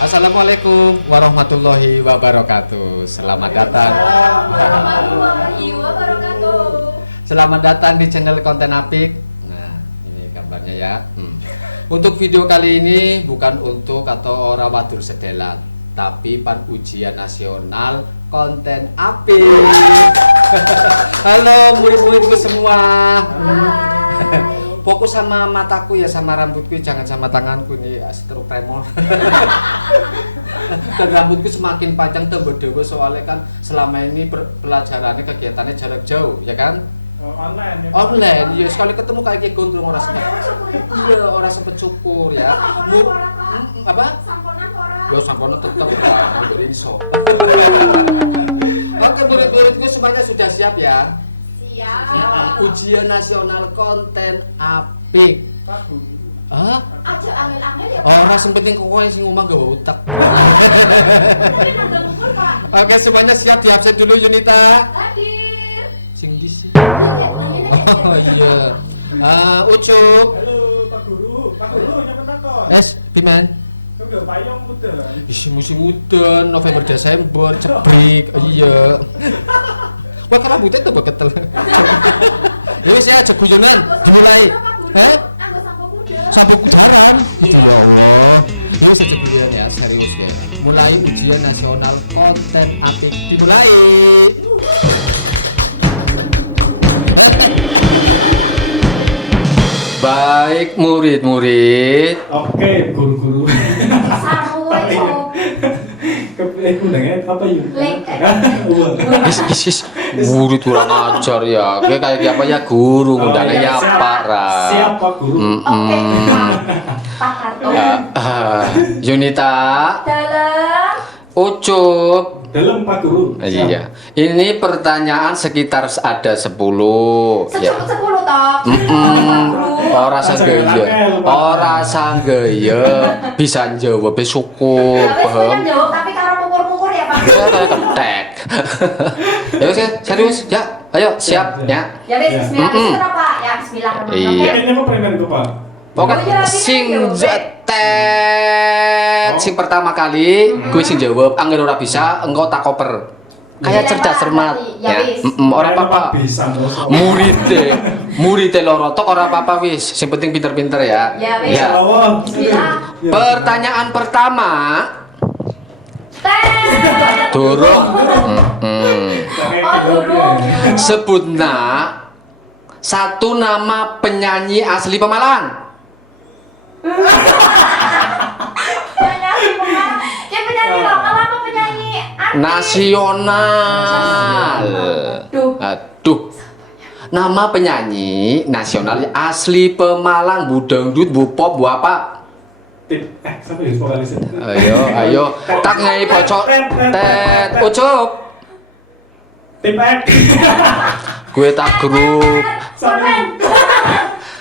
Assalamualaikum warahmatullahi wabarakatuh. Selamat datang. Warahmatullahi wabarakatuh. Selamat datang di channel Konten Apik. Nah, ini gambarnya ya. Untuk video kali ini bukan untuk atau ora wadur sedelat, tapi pan ujian nasional Konten Apik. Halo murid-muridku semua. Fokus sama mataku ya, sama rambutku, jangan sama tanganku nih, stroke tremor. Dan rambutku semakin panjang tambah dewa, soalnya kan selama ini pelajarannya kegiatannya jarak jauh ya kan. Online ya. Online ya, sekali ketemu kayak gondrong orang sempet. Iya, orang sempet cukur ya. Apa? Samponan ora. Yo samponan tetep lah, ngomongin so. Oke, murid-muridku semuanya sudah siap ya? Siap. Ujian nasional Konten Apik. Pak Guru. Hah? Aja angel-angel ya. Ora sempeting kowe sing ngomong gawe utek. Tapi nang ngumpul, Pak. Oke, semuanya siap, di absen dulu Yunita. Hadir. Sing di sih. Iya, kayak nanya Oh iya. Ucup. Halo Pak Guru. Pak Guru nyampe takon. Pimen. Kok gak payung udan. Isi musim udan, November Desember, cebrik. Iya. Wah, kan rambutnya tambah ketel. Ya wis ya, aja guyonan, dimulai. Anggo sampo muda. Sampo jaran. Itu ya Allah. Ya wis aja guyonan ya, serius ya. Mulai ujian nasional Konten Apik dimulai. Baik murid-murid. Oke, guru-guru. Saru iya. Undangnya apa yuk? Lengket. Wah. Is murid kurang ajar ya. Kayak apa ya guru, Oh, undangnya iya. Siap. parah. Siap Pak Guru. Oke. Pak Karto. Yunita, Dalam. Ucup. Dalam Pak Guru. Siap. Iya. Ini pertanyaan sekitar ada 10 ya. Secepet 10 toh. Ora Aja sanggeya. ngelangel, Pak. Ora sanggeya. Bisa jawab syukur. Ya wis Paham? punya jawab tapi karo mungkur-mungkur ya, Pak. Tek. Ya wis, serius ya. Ayo siap Siap. ya. Ya wis Iya. bismillah bismillah Pak. Ya bismillahirrahmanirrahim. Iya. Kayaknya apa premen tuh Pak? Pokoknya Oh, sing iya, iya. jetet Oh. sing pertama kali gue sing jawab, angger ora bisa engkau tak koper. Kayak Iya, cerdas Pak, cermat berarti. Ya, wis. Ora Kayak apa-apa. bisa nggak usah. Murid loro tok ora apa-apa wis, sing penting pinter-pinter ya. Ya, wis. Insya Allah. Bismillah. Ya, Pertanyaan pertama. Durung. Kayak gelap ya. Sebutna satu nama penyanyi asli Pemalang. Ya penyanyi lokal apa penyanyi artis? Nasional. Duh. Aduh. Nama penyanyi nasional asli Pemalang, bu dangdut, bu pop, bu apa? Siapa ya vokalisnya? Ayo. Tak ngai pocok. Ucup. Tip X. Gue tak grup. Sampai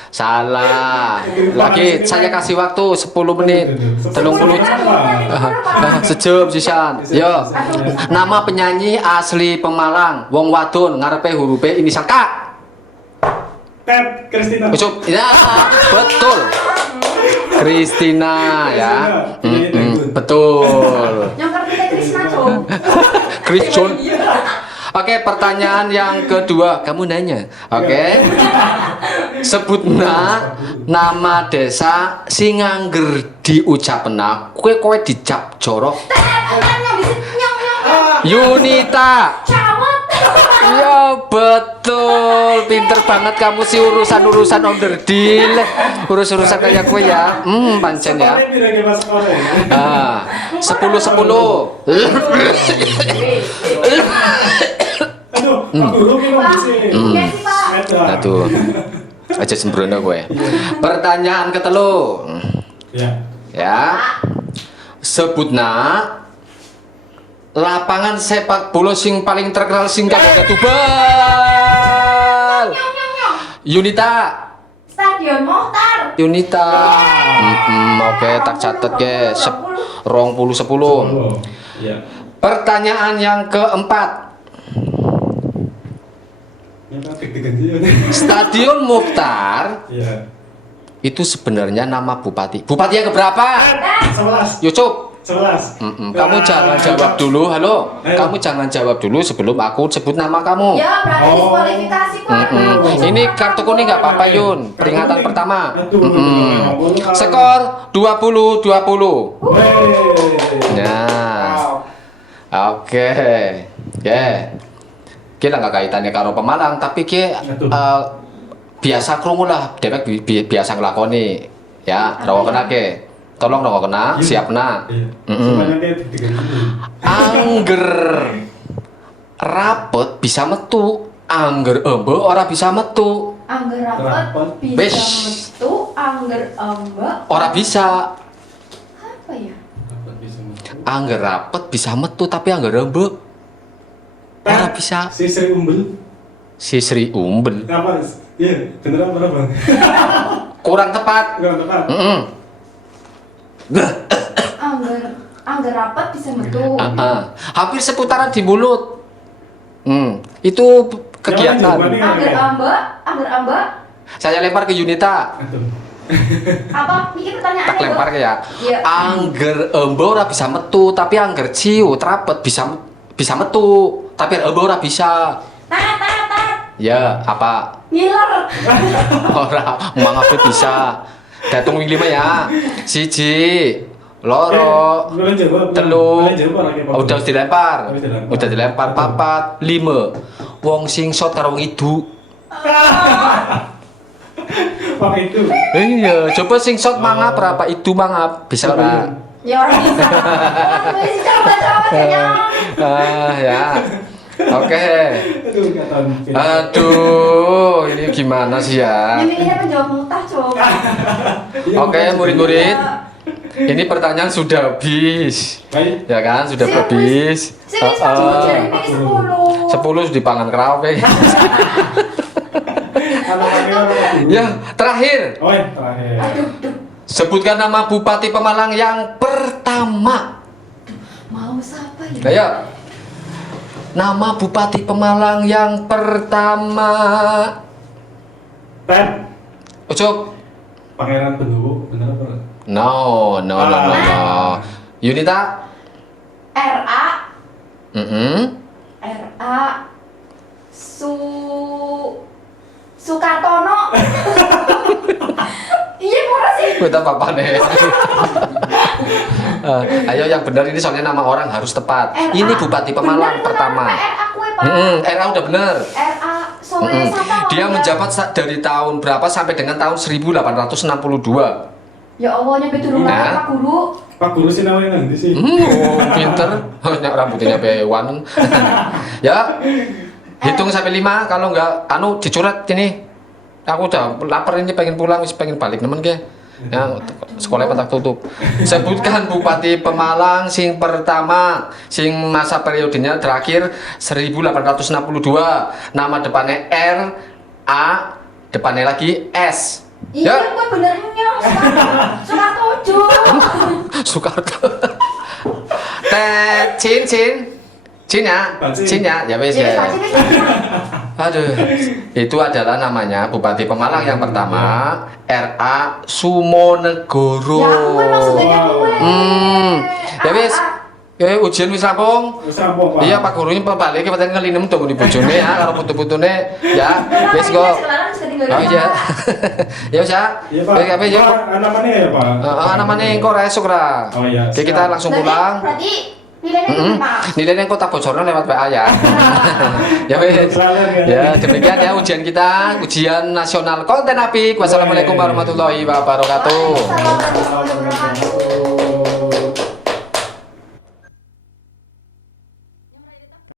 Salah. Itu Lagi vokalisnya saya Pak. kasih waktu 10 menit. Telung Sudah menit. teman Pak. Sejam sisan. Yo. Nama penyanyi asli Pemalang, wong wadon ngarepe hurufe inisial K. Ted Kristina. Ucup. Ya, betul. Kristina ya. Kristina, penyanyi dangdut. Betul. Yang ngerti Kristina Cong. Kriston. Oke, pertanyaan yang kedua, kamu nanya. Oke. Sebutna nama desa sing angger diucapna kowe dicap jorok. Yang bisa nyong. Yunita. Cawet. Ya betul, pinter banget kamu sih urusan onderdil, urusan kayak gue ya. Pancen Skore ya. piro ki Mas skore? 10-10. Aduh, Pak Guru ki nang dhisik. Iya sih, Pak. Medan. Aduh, aja sembrono gue. Pertanyaan ketelu, Ya. ya. Sebutna lapangan sepak bola sing paling terkenal sing Tubal. Nyong. Yunita. Stadion Mohtar. Yunita. Oke, tak catet ke 20-10. Iya. Pertanyaan yang keempat. Yang deg-degan sih. Stadion Mukhtar Iya. itu sebenarnya nama bupati. Bupati yang keberapa? Tet 11. Yusuf. 11. Kamu jangan jawab dulu. Halo. Ayo. Kamu jangan jawab dulu sebelum aku sebut nama kamu. Ya, berarti Oh. diskualifikasi kok. Aduh. Ini kartu kuning nggak apa-apa, Yun. Kartu Peringatan kuning. pertama. Aduh, itu loh, 20 kan. Skor 20-20. Weh. Nah. Oke. Ya. Kita nggak kaitannya karo Pemalang, tapi Aduh. biasa krungu lah, dewek biasa ngelakoni. Ya, rawokenake. Tolong rawokenna, Iya. siapna. Iya. Mm-mm. Semuanya kayak deg-degan dulu. Angger rapet bisa metu, angger embe ora bisa metu. Angger Rapat. rapet Wes. bisa metu, angger embek. Ora bisa. Apa ya? Dapat bisa metu. Angger rapet bisa metu tapi angger embe ora bisa. Si Sri Umbel. Si Sri Umbel. Apa? Iya, bener apa Bang? Kurang tepat. Kurang tepat. Angger rapet bisa metu. Hampir seputaran di mulut. Itu Yang mana jawabannya kegiatan. kan? Angger ambek. Saya lempar ke Yunita. Aduh. Apa? Mikir pertanyaannya. Tak lempar ke ya. Iya. Angger embe ora bisa metu, tapi angger ciut rapet bisa metu, tapi embe ora bisa. Tat. Ya, apa? Ngiler. Ora, mangap bisa. Datung wing 5 ya. Siji, loro, Boleh jawab. telu. Boleh jawab orang kayak Pak. Udah dilempar. Habis dilempar. Udah dilempar. Betul. 4, 5. Wong sing shot karo wong idu. Pak itu. Iya, coba sing shot mangap berapa itu mangap bisa Coba, Yun. ora? Ya orang bisa. Orang bisa coba jadinya. Ya. Oke. Aduh, nggak tahu. Aduh, ini gimana sih ya? Ini mikirnya penjawab mutah, Cok. Iya, Oke, makanya juga murid-murid. iya. Ini pertanyaan sudah habis. Baik. Ya kan, sudah Sip, habis. Sih, wis Pak Cepet, Jadi Pak pikir Guru. 10. 10 dipangan kerawe. Namanya orang Pak Guru. Ya, terakhir. Oh, terakhir. Aduh. Sebutkan nama Bupati Pemalang yang pertama. Mau siapa ya? Ayo. Nama Bupati Pemalang yang pertama. Ted. Ucuk. Pangeran Bendowo, bener apa? No. Yunita. RA Sukartono. Iya, murah sih. Minta papa nih. Ayo yang benar ini soalnya nama orang harus tepat. RA. Ini Bupati Pemalang Bener, pertama. RA kue, Pak. RA udah bener. RA Soleh sama. Dia menjabat dari tahun berapa sampai dengan tahun 1862. Ya Allah, nyampe turun Nah. aja Pak Guru. Pak Guru sih namanya nang di sih. Pinter. Hanya rambutnya bewan. Ya. Hitung sampai 5 kalau enggak dicurat ini. Aku udah lapar ini pengen pulang, pengen balik nemen ke. Ya, sekolah petak tutup. Sebutkan Bupati Pemalang sing pertama, sing masa periodenya terakhir 1862. Nama depannya R, A, depannya lagi S. Iya, Ya. kue benernya. Sukartojo. Soekarno. Cin ya, Bacin. Cin ya, ya wes Ya, wis, ya. Pak, wis. Aduh, itu adalah namanya Bupati Pemalang yang pertama, R.A. Sumonegoro. Ya, kue maksudnya kue. Ya wes, ya ujian wis rampung. Wis rampung, Pak. Iya, Pak Gurunya balik ke paten ngelinem tunggu di bojone ya, kalau putu-putune ya, wis kok. Oh iya. Ya wis ya. Iya, Pak. Oke, ya. Kok namanya ya, Pak? Namanya engko ra esuk ra. Oh iya, Oke, siap. kita langsung pulang. Berarti nilainya berapa? Nilainya kok tak bocornya lewat WA ya. Ya Pak Guru kelalen ya. demikian ya ujian kita, ujian nasional konten apik. Wassalamualaikum warahmatullahi wabarakatuh. Waalaikumsalam warahmatullahi wabarakatuh.